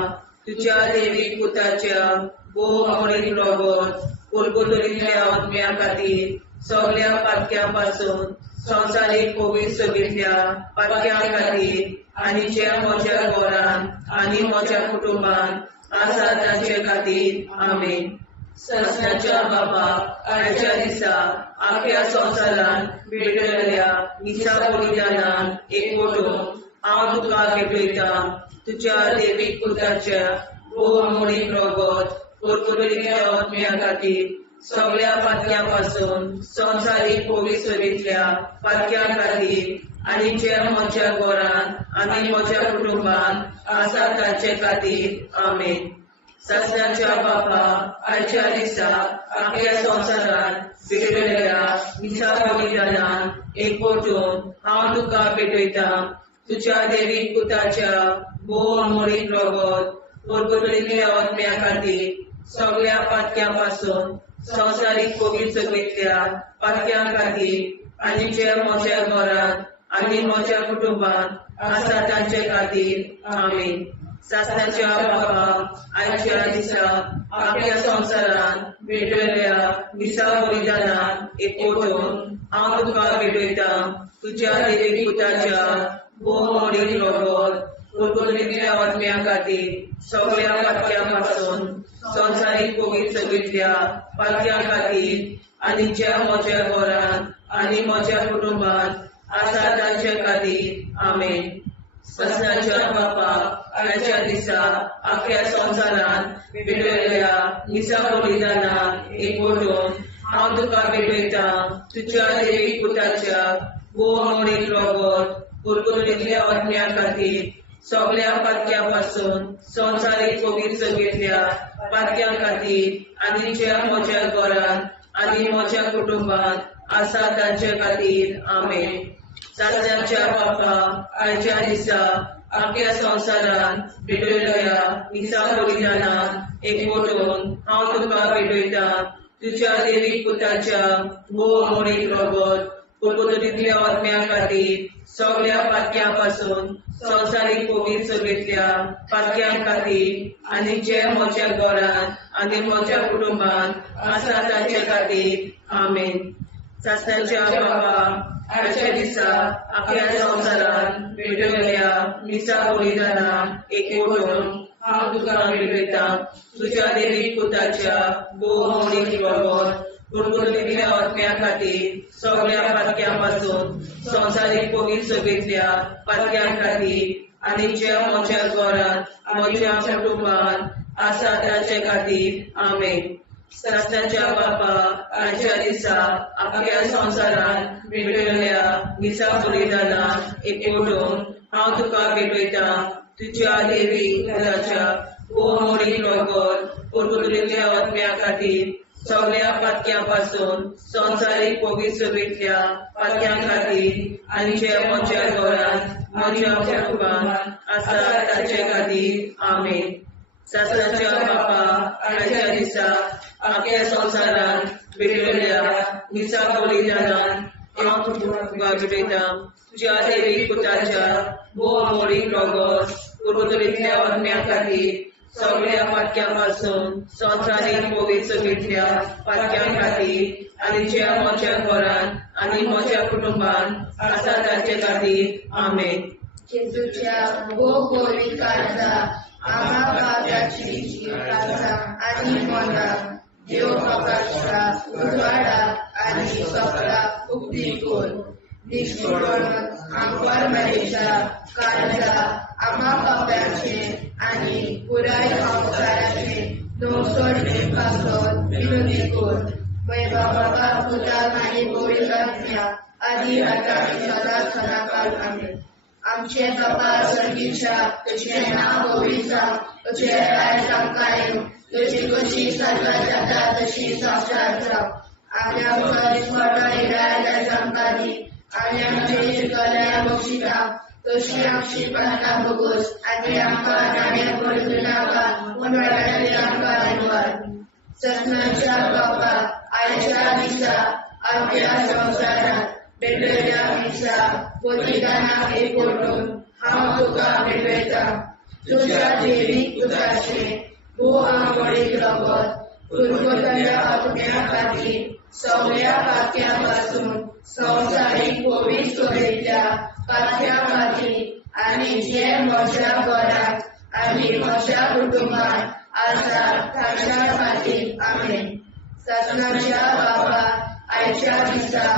तुज्या देवीक पुताच्या मोडीक रोगोत पुरगोतुलींतल्या ओतम्या खातीर सगळ्या पातक्यां पासून संवसारीक पवित्र सभेंतल्या पातक्यां खातीर आनी ज्या म्हज्या घरांत आनी म्हज्या कुटुंबांत आसा तांचे खातीर आमेन सासण्याच्या बाबा आयच्या दिसा आख्या संवसारांत भेटलेल्या दिसा बलिदाना एक मोठो हांव तुका भेटयता तुज्या देवीक पुताच्या मोडीक रोगोत पुरगोतुलींतल्या ओतम्या खातीर सगळ्या पातक्यां पासून संवसारीक पवित्र सभेंतल्या पातक्यां खातीर आनी ज्या म्हज्या घरांत आनी म्हज्या कुटुंबांत आसा तांचे खातीर आमेन सासण्याच्या बापा आयच्या दिसा आख्या संवसारांत भेटलेल्या दिसा बलिदाना एक मोठो हांव तुका भेटयता तुज्या देवीक पुताच्या मोडीक रोगोत पुरगोतुलींतल्या ओतम्या खातीर सगळ्या पातक्यां पासून संवसारीक पवित्र सभेंतल्या पातक्यां खातीर आनी ज्या म्हज्या घरांत आनी म्हज्या कुटुंबांत आसा तांचे खातीर आमेन सासण्याच्या बापा आयच्या दिसा आख्या संवसारांत भेटलेल्या दिसा बलिदाना एक मोठो हांव तुका भेटयता तुज्या देवीक पुताच्या मोडीक रोगोत पुरगोतुलींतल्या ओतम्या खातीर सगळ्या पातक्यां पासून संवसारीक पवित्र सभेंतल्या पातक्यां खातीर आनी ज्या म्हज्या घरांत आनी म्हज्या कुटुंबांत आसा तांचे खातीर आमेन सासण्याच्या बापा आयच्या दिसा आख्या संवसारांत भेटलेल्या दिसा बलिदाना एक मोठो हांव तुका भेटयता तुज्या देवीक पुताच्या मोडीक रोगोत पुरगोतुलींतल्या ओतम्या खातीर सगळ्या पातक्यां पासून संवसारीक पवित्र सभेंतल्या पातक्यां खातीर आनी ज्या म्हज्या घरांत आनी म्हज्या कुटुंबांत आसा तांचे खातीर आमेन सासण्याच्या बापा आयच्या दिसा आख्या संवसारांत भेटलेल्या दिसा बलिदाना एक मोठो हांव तुका भेटयता तुज्या देवीक पुताच्या मोडीक रोगोत पुरगोतुलींतल्या ओतम्या खातीर सगळ्या पातक्यां पासून संवसारीक पवित्र सभेंतल्या पातक्यां खातीर आनी ज्या म्हज्या घरांत आनी म्हज्या कुटुंबांत आसा तांचे खातीर आमेन सासण्याच्या बापा आयच्या दिसा आख्या संवसारांत भेटलेल्या दिसा बलिदाना एक मोठो हांव तुका भेटयता तुज्या देवीक पुताच्या मोडीक रोगोत पुरगोतुलींतल्या ओतम्या खातीर सगळ्या पातक्यां पासून संवसारीक पवित्र सभेंतल्या पातक्यां खातीर आनी ज्या म्हज्या घरांत म्हज्या कुटुंबांत आसा तांचे खातीर आमेन सासण्याच्या बापा आयच्या दिसा आख्या संवसारांत भेटलेल्या दिसा बलिदाना एक मोठो हांव तुका भेटयता तुज्या देवीक पुताच्या मोडीक रोगोत पुरगोतुलींतल्या ओतम्या खातीर सगळ्या पातक्यां पासून संवसारीक पवित्र सभेंतल्या पातक्यां खातीर आनी ज्या म्हज्या घरांत म्हज्या कुटुंबांत आसा तांचे खातीर आमेन सासण्याच्या बापा आयच्या दिसा आख्या संवसारांत भेटलेल्या दिसा बलिदानान हांव तुका भेटयता तुझ्या देवी पुताच्या भोवमोळीक रगत कुरकुरीतल्या अग्न्या खातीर सगळ्या पातक्यां संवसारीक पवित्र सभेंतल्या पातक्यां खातीर आनी ज्या म्हज्या घरान आनी म्हज्या कुटुंबान आसा ताचे खातीर आमेन. जेजूच्या पवित्र काळजा आम्हा पाप्याची काळजा आनी मना देव प्रकाशा उजवाडा आनी सपला उक्ती कर. निष्ठुरण आमकां मेळच्या काळजा आम्हा पाप्याचे आनी पुराय संवसाराचे नवसोड पासत विनंती कर. बाबा पुताक आनी पवित्रात्म्या आदी आतां आनी सदांच सदांकाळ आमेन. आमचे बाबा सर्गीच्या तुझे नाव पवित्र तुझे राज आमकां तुझी कशी सर्वात जाता तशी संवसारांत जावं. आनी आमकां दिसपट्टो राज आमकां दी आनी आमचे शिकल्या बक्षिता तशी आमची प्रार्थना भोगोस आनी आमकां नाण्या पडूं नाका पूण वायटांतल्यान आमकां वाचवार. सत्नाच्या बाबा आयच्या दिसा आमच्या संवसारांत भेटलेल्या दिसा बलिदानाक एकवटून हांव तुका भेटयता. तुज्या देवीक पुताचे भोवमोळीक रगत कुरकुरतल्या अग्न्या खातीर सगळ्या पातक्यां पासून संवसारीक पवित्र सभेंतल्या पातक्यां खातीर आनी जे म्हज्या घरांत आनी म्हज्या कुटुंबान आसा ताच्या खातीर आमेन. सत्नाच्या बाबा आयच्या दिसा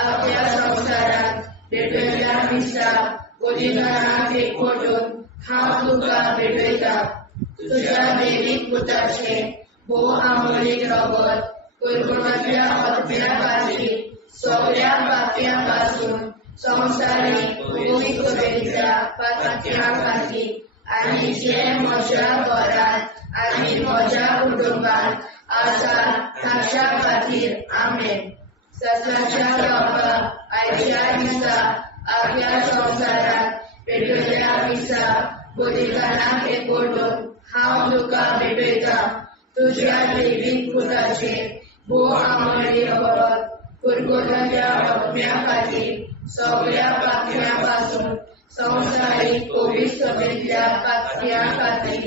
आपल्या संवसारांत भेटलेल्या दिसा बलिदानाक एकवटून हांव तुका भेटयता. तुज्या देवीक पुताचे भोवमोळीक रगत कुरकुरतल्या अग्न्या खातीर सगळ्या पातक्यां पासून संवसारीक पवित्र सभेंतल्या पातक्यां खातीर आनी जे म्हज्या घरांत आनी म्हज्या कुटुंबान आसा ताच्या खातीर आमेन. सत्नाच्या बाबा आयच्या दिसा आपल्या संवसारांत भेटलेल्या दिसा बलिदानाक एकवटून हांव तुका भेटयता. तुज्या देवीक पुताचे भोवमोळीक रगत कुरकुरतल्या अग्न्या खातीर सगळ्या पातक्यां पासून संवसारीक पवित्र सभेंतल्या पातक्यां खातीर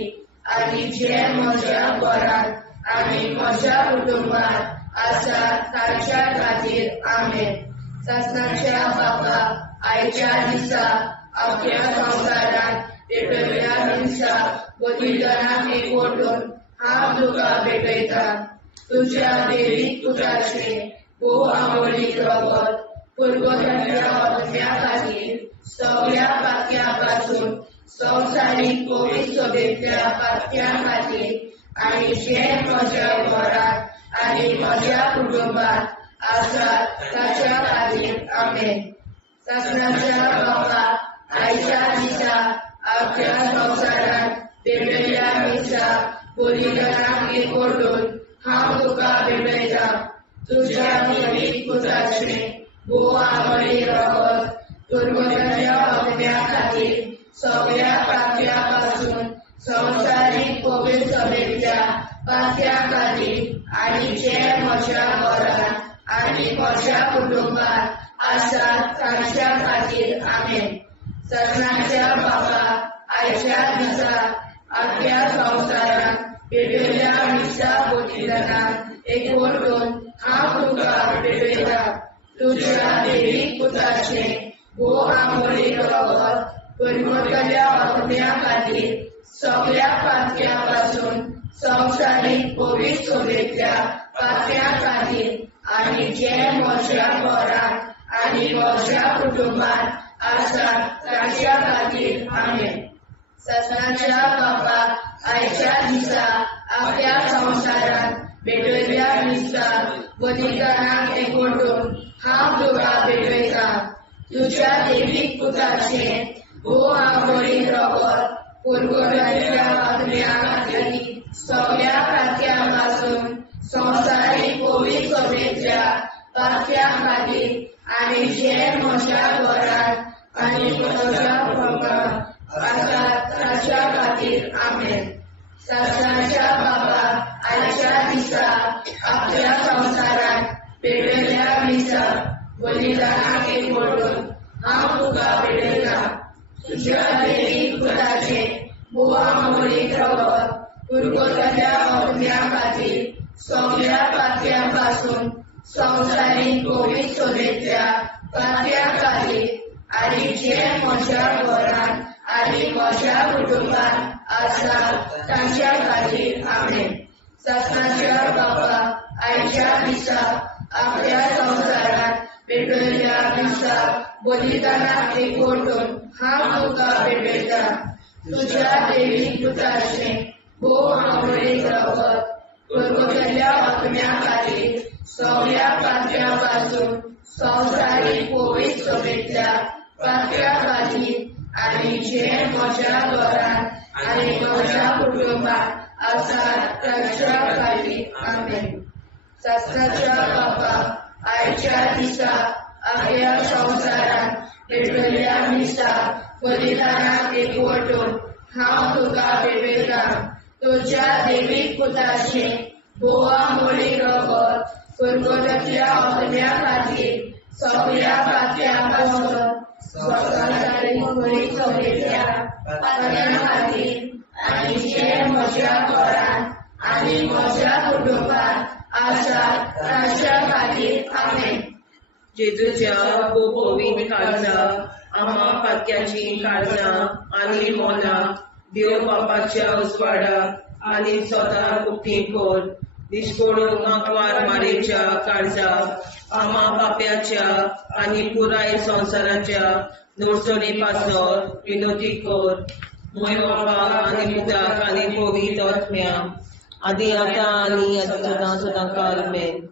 आनी जे म्हज्या घरांत आनी म्हज्या कुटुंबान आसा ताच्या खातीर आमेन. सत्नाच्या बाबा आयच्या दिसा आपल्या संवसारांत भेटलेल्या दिसा बलिदानाक एकवटून हांव तुका भेटयता. तुज्या देवीक पुताचे भोवमोळीक रगत कुरकुरतल्या अग्न्या खातीर सगळ्या पातक्यां पासून संवसारीक पवित्र सभेंतल्या पातक्यां खातीर आनी जे म्हज्या घरांत आनी म्हज्या कुटुंबान आसा ताच्या खातीर आमेन. सत्नाच्या बाबा आयच्या दिसा आपल्या संवसारांत भेटलेल्या दिसा बलिदानाक एकवटून हांव तुका भेटयता. तुज्या देवीक पुताचे भोवमोळीक रगत कुरकुरतल्या अग्न्या खातीर सगळ्या पातक्यां पासून संवसारीक पवित्र सभेंतल्या पातक्यां खातीर आनी जे म्हज्या घरांत आनी म्हज्या कुटुंबान आसा ताच्या खातीर आमेन. सत्नाच्या बाबा आयच्या दिसा आपल्या संवसारांत भेटलेल्या दिसा बलिदानाक एकवटून हांव तुका भेटयता. तुज्या देवीक पुताचे भोवमोळीक रगत कुरकुरतल्या अग्न्या खातीर सगळ्या पातक्यां पासून संवसारीक पवित्र सभेंतल्या पातक्यां खातीर आनी जे म्हज्या घरांत आनी म्हज्या कुटुंबान आसा ताच्या खातीर आमेन. सत्नाच्या बाबा आयच्या दिसा आपल्या संवसारांत भेटलेल्या दिसा बलिदानाक एकवटून हांव तुका भेटयता. तुज्या देवीक पुताचे भोवमोळीक रगत कुरकुरतल्या अग्न्या खातीर सगळ्या पातक्यां पासून संवसारीक पवित्र सभेंतल्या पातक्यां खातीर आनी जे म्हज्या घरांत आनी म्हज्या कुटुंबान आसा ताच्या खातीर आमेन. सत्नाच्या बाबा आयच्या दिसा आपल्या संवसारांत भेटलेल्या दिसा बलिदानाक एकवटून हांव तुका वेडयता तुज्या दैवीक पुताचे बोवा मोडीक रगत कुरगोतल्या अग्न्या खातीर सगळ्या पातयां पासून संवसारीक कोवीड सोबेतल्या पातयां खातीर आनी जे म्हज्या घरांत आनी म्हज्या कुटुंबांत आसा तांच्या खातीर आमेन. सत्नाच्या बापा आयच्या दिसा आपल्या संवसारांत पेटयल्ल्या दिसा बलिदानाक एकवटून हांव तुका पेटयता तुज्या दैवीक पुताचे भोव आमोडीक रगत कुरगोतल्या अग्न्या खातीर सगळ्या पातयां पासून संवसारीक कोवीड सोबेतल्या पातयां खातीर आनी जे म्हज्या घरांत आनी म्हज्या कुटुंबांत आसा तांच्या खातीर आमेन. सत्नाच्या बापा आयच्या दिसा आपल्या संवसारांत पेटयल्ल्या दिसा बलिदानाक एकवटून हांव तुका पेटयता तुज्या दैवीक पुताचे बोवा मोडीक रगत कुरगोतल्या अग्न्या खातीर सगळ्या पातयां पासून संवसारीक कोवीड सोबेतल्या पातयां खातीर आनी जे म्हज्या घरांत आनी म्हज्या कुटुंबांत आसा तांच्या खातीर आमेन. जेजूच्या पवित्र काळजा आम्हा पातक्याची काळजा आनी मोला देव बापाच्या उजवाडा आनी स्वता उक्ती कोर दिसपडून आंकवार मारेच्या काळजा आम्हा पाप्याच्या आनी पुराय संवसाराच्या नोडचणी पासर विनोदी कोर मोय बापा आनी पुताक आनी पवित्र आत्म्या आदी आतां आनी सदां सदां काल आमेन.